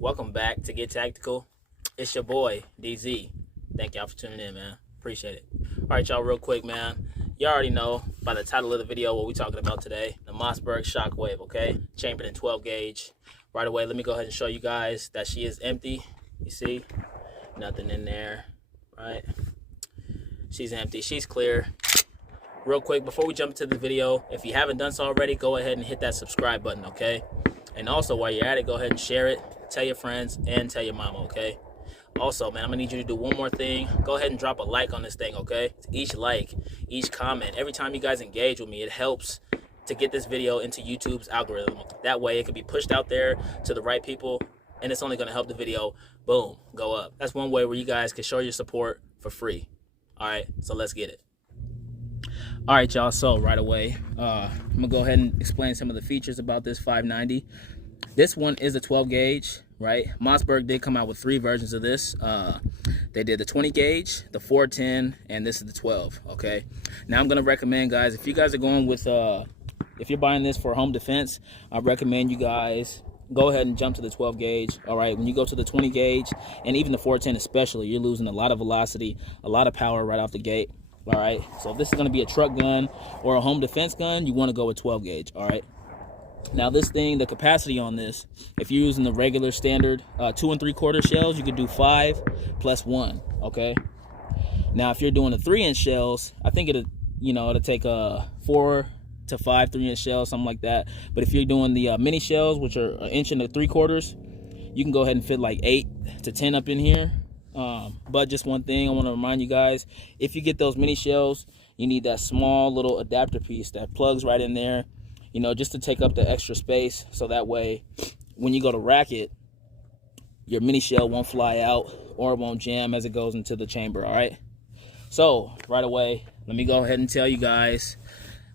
Welcome back to Get Tactical. It's your boy, DZ. Thank y'all for tuning in, man. Appreciate it. All right, y'all, real quick, man. You already know by the title of the video what we're talking about today. The Mossberg Shockwave, okay? Chambered in 12 gauge. Right away, let me go ahead and show you guys that she is empty. You see? Nothing in there, right? She's empty. She's clear. Real quick, before we jump into the video, if you haven't done so already, go ahead and hit that subscribe button, okay? And also, while you're at it, go ahead and share it. Tell your friends and tell your mama, okay? Also, man, I'm gonna need you to do one more thing. Go ahead and drop a like on this thing, okay? Each like, each comment, every time you guys engage with me, it helps to get this video into YouTube's algorithm. That way it can be pushed out there to the right people, and it's only gonna help the video, boom, go up. That's one way where you guys can show your support for free. All right, so let's get it. All right, y'all, so right away, I'm gonna go ahead and explain some of the features about this 590. This one is a 12 gauge, right? Mossberg did come out with 3 versions of this. They did the 20 gauge, the 410, and this is the 12, okay? Now I'm gonna recommend, guys, if you guys are going with, if you're buying this for home defense, I recommend you guys go ahead and jump to the 12 gauge, all right? When you go to the 20 gauge, and even the 410 especially, you're losing a lot of velocity, a lot of power right off the gate, all right? So if this is gonna be a truck gun or a home defense gun, you wanna go with 12 gauge, all right? Now this thing, the capacity on this, if you're using the regular standard 2 3/4 shells, you could do 5 plus 1, okay? Now if you're doing the 3-inch shells, I think it'll take 4 to 5 3-inch shells, something like that. But if you're doing the mini shells, which are 1 3/4 inches, you can go ahead and fit like 8 to 10 up in here. But just one thing I want to remind you guys, if you get those mini shells, you need that small little adapter piece that plugs right in there, you know, just to take up the extra space, so that way when you go to rack it, your mini shell won't fly out or it won't jam as it goes into the chamber. All right, so right away, let me go ahead and tell you guys,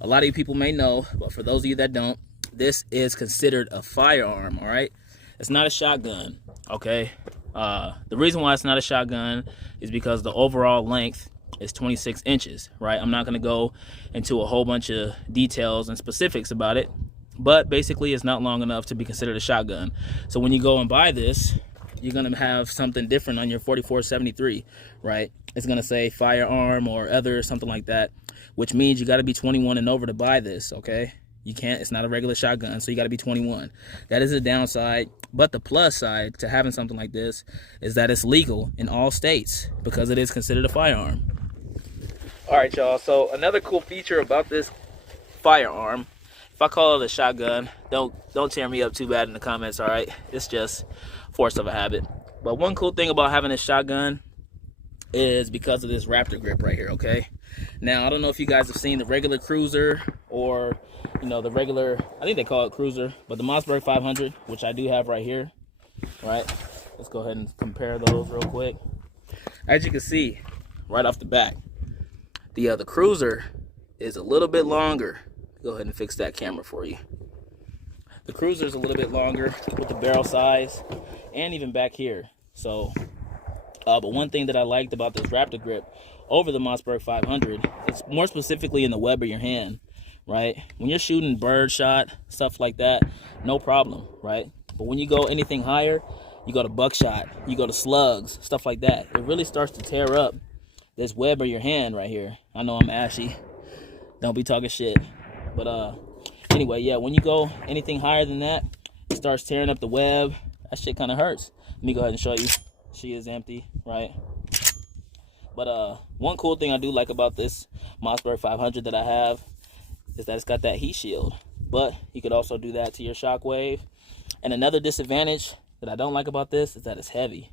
a lot of you people may know, but for those of you that don't, this is considered a firearm. All right, it's not a shotgun, okay? The reason why it's not a shotgun is because the overall length is 26 inches, right? I'm not going to go into a whole bunch of details and specifics about it, but basically it's not long enough to be considered a shotgun. So when you go and buy this, you're going to have something different on your 4473, right? It's going to say firearm or other, something like that, which means you got to be 21 and over to buy this, okay? You can't, it's not a regular shotgun, so you got to be 21. That is a downside, but the plus side to having something like this is that it's legal in all states because it is considered a firearm. All right, y'all, so another cool feature about this firearm, if I call it a shotgun, don't tear me up too bad in the comments, all right? It's just force of a habit. But one cool thing about having a shotgun is because of this Raptor grip right here, okay? Now, I don't know if you guys have seen the regular cruiser or, you know, the regular, I think they call it cruiser, but the Mossberg 500, which I do have right here, right? Let's go ahead and compare those real quick. As you can see, right off the bat, the cruiser is a little bit longer. Go ahead and fix that camera for you. The cruiser is a little bit longer with the barrel size and even back here. So, but one thing that I liked about this Raptor grip over the Mossberg 500, it's more specifically in the web of your hand, right? When you're shooting bird shot, stuff like that, no problem, right? But when you go anything higher, you go to buckshot, you go to slugs, stuff like that, it really starts to tear up this web of your hand right here. I know I'm ashy, don't be talking shit, but anyway, yeah, when you go anything higher than that, it starts tearing up the web. That shit kind of hurts. Let me go ahead and show you. She is empty, right? But one cool thing I do like about this Mossberg 500 that I have is that it's got that heat shield, but you could also do that to your Shockwave. And another disadvantage that I don't like about this is that it's heavy.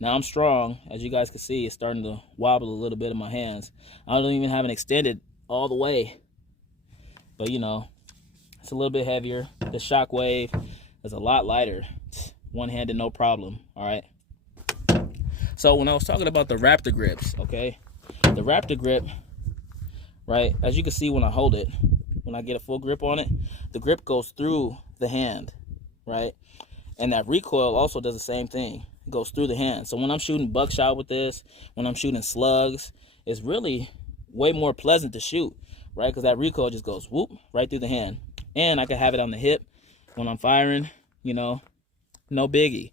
Now I'm strong, as you guys can see, it's starting to wobble a little bit in my hands. I don't even have it extended all the way, but you know, it's a little bit heavier. The Shockwave is a lot lighter, one-handed, no problem. All right, so when I was talking about the Raptor grips, okay, the Raptor grip, right, as you can see when I hold it, when I get a full grip on it, the grip goes through the hand, right? And that recoil also does the same thing. It goes through the hand. So when I'm shooting buckshot with this, when I'm shooting slugs, it's really way more pleasant to shoot, right? Because that recoil just goes whoop right through the hand. And I can have it on the hip when I'm firing, you know, no biggie.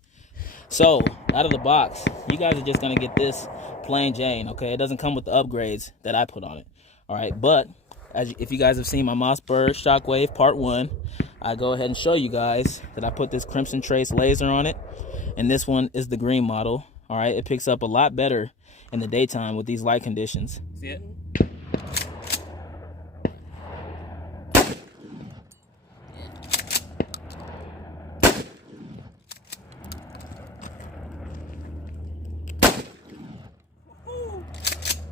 So out of the box, you guys are just gonna get this plain Jane, okay? It doesn't come with the upgrades that I put on it, all right? But if you guys have seen my Mossberg Shockwave Part 1, I go ahead and show you guys that I put this Crimson Trace laser on it, and this one is the green model, all right? It picks up a lot better in the daytime with these light conditions. See it?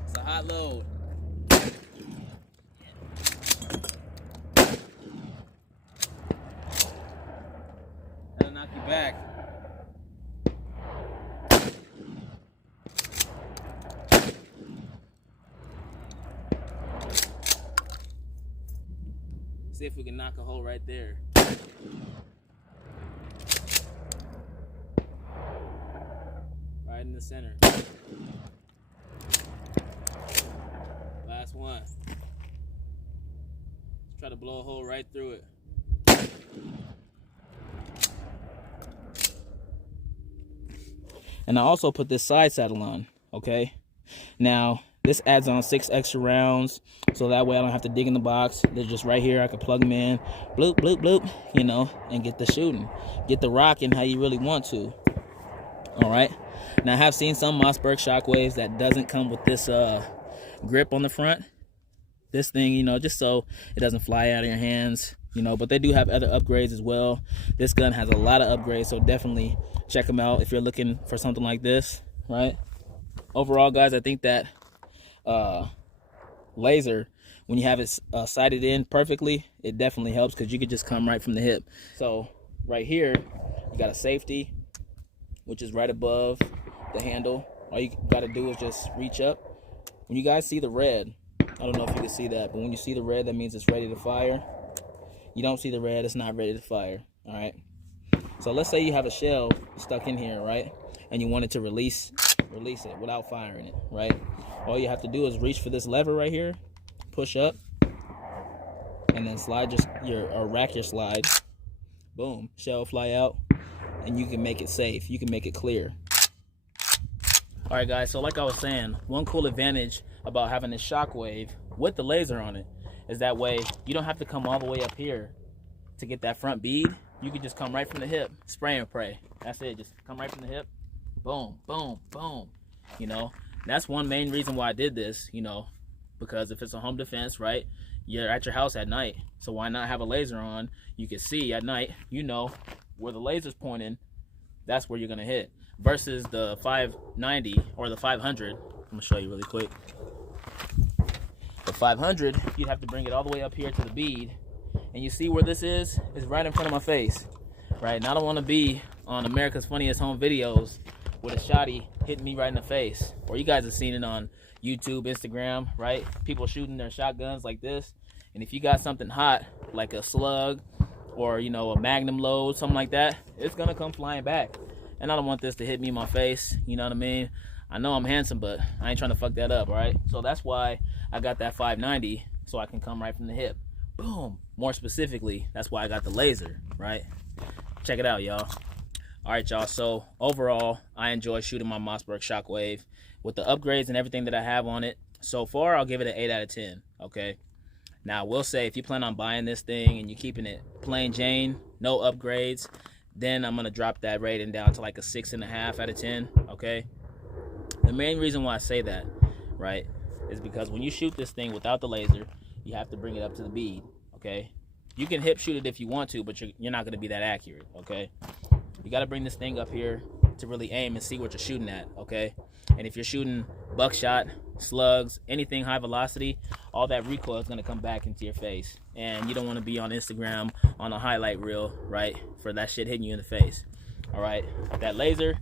It's a hot load. That'll knock you back. See if we can knock a hole right there. Right in the center. Last one. Let's try to blow a hole right through it. And I also put this side saddle on, okay? Now, this adds on 6 extra rounds, so that way I don't have to dig in the box. They're just right here. I can plug them in, bloop, bloop, bloop, you know, and get the shooting. Get the rocking how you really want to, all right? Now, I have seen some Mossberg Shockwaves that doesn't come with this grip on the front. This thing, you know, just so it doesn't fly out of your hands, you know, but they do have other upgrades as well. This gun has a lot of upgrades, so definitely check them out if you're looking for something like this, right? Overall, guys, I think that laser, when you have it sighted in perfectly, it definitely helps because you could just come right from the hip. So right here, you got a safety, which is right above the handle. All you got to do is just reach up. When you guys see the red, I don't know if you can see that, but when you see the red, that means it's ready to fire. You don't see the red, it's not ready to fire, all right? So let's say you have a shell stuck in here, right? And you want it to release it without firing it, right? All you have to do is reach for this lever right here, push up, and then slide or rack your slide. Boom, shell fly out, and you can make it safe. You can make it clear. All right, guys, so like I was saying, one cool advantage about having this Shockwave with the laser on it is that way you don't have to come all the way up here to get that front bead. You can just come right from the hip, spray and pray. That's it, just come right from the hip, boom, boom, boom. You know, that's one main reason why I did this, you know, because if it's a home defense, right, you're at your house at night, so why not have a laser on? You can see at night, you know, where the laser's pointing, that's where you're gonna hit. Versus the 590 or the 500, I'm gonna show you really quick. The 500, you'd have to bring it all the way up here to the bead, and you see where this is? It's right in front of my face, right? And I don't wanna be on America's Funniest Home Videos with a shotty hitting me right in the face. Or you guys have seen it on YouTube, Instagram, right? People shooting their shotguns like this, and if you got something hot, like a slug, or you know, a magnum load, something like that, it's gonna come flying back. And I don't want this to hit me in my face, you know what I mean? I know I'm handsome, but I ain't trying to fuck that up, all right? So that's why I got that 590, so I can come right from the hip. Boom. More specifically, that's why I got the laser, right? Check it out, y'all. All right, y'all, so overall, I enjoy shooting my Mossberg Shockwave. With the upgrades and everything that I have on it, so far, I'll give it an 8 out of 10, okay? Now, I will say, if you plan on buying this thing and you're keeping it plain Jane, no upgrades, then I'm gonna drop that rating down to like a 6.5 out of 10, okay? The main reason why I say that, right, is because when you shoot this thing without the laser, you have to bring it up to the bead, okay? You can hip shoot it if you want to, but you're not gonna be that accurate, okay? You gotta bring this thing up here to really aim and see what you're shooting at, okay? And if you're shooting buckshot, slugs, anything high velocity, all that recoil is gonna come back into your face. And you don't wanna be on Instagram on a highlight reel, right? For that shit hitting you in the face, all right? That laser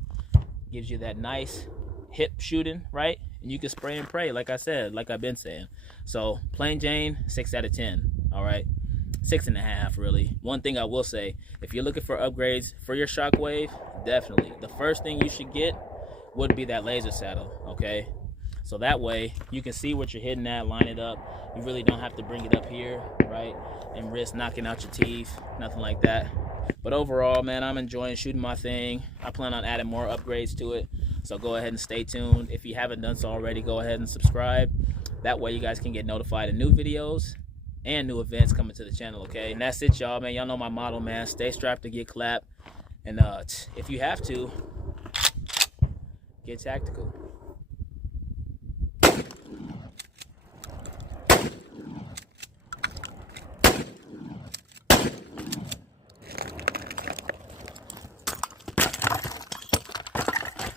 gives you that nice hip shooting, right? And you can spray and pray, like I said, like I've been saying. So plain Jane, 6 out of 10, all right? 6.5 really. One thing I will say, if you're looking for upgrades for your Shockwave, definitely the first thing you should get would be that laser saddle, okay? So that way you can see what you're hitting at, line it up. You really don't have to bring it up here, right, and risk knocking out your teeth, nothing like that. But overall, man, I'm enjoying shooting my thing. I plan on adding more upgrades to it, so go ahead and stay tuned. If you haven't done so already, go ahead and subscribe. That way you guys can get notified of new videos and new events coming to the channel, okay? And that's it, y'all, man. Y'all know my motto, man. Stay strapped to get clapped. And if you have to, get tactical.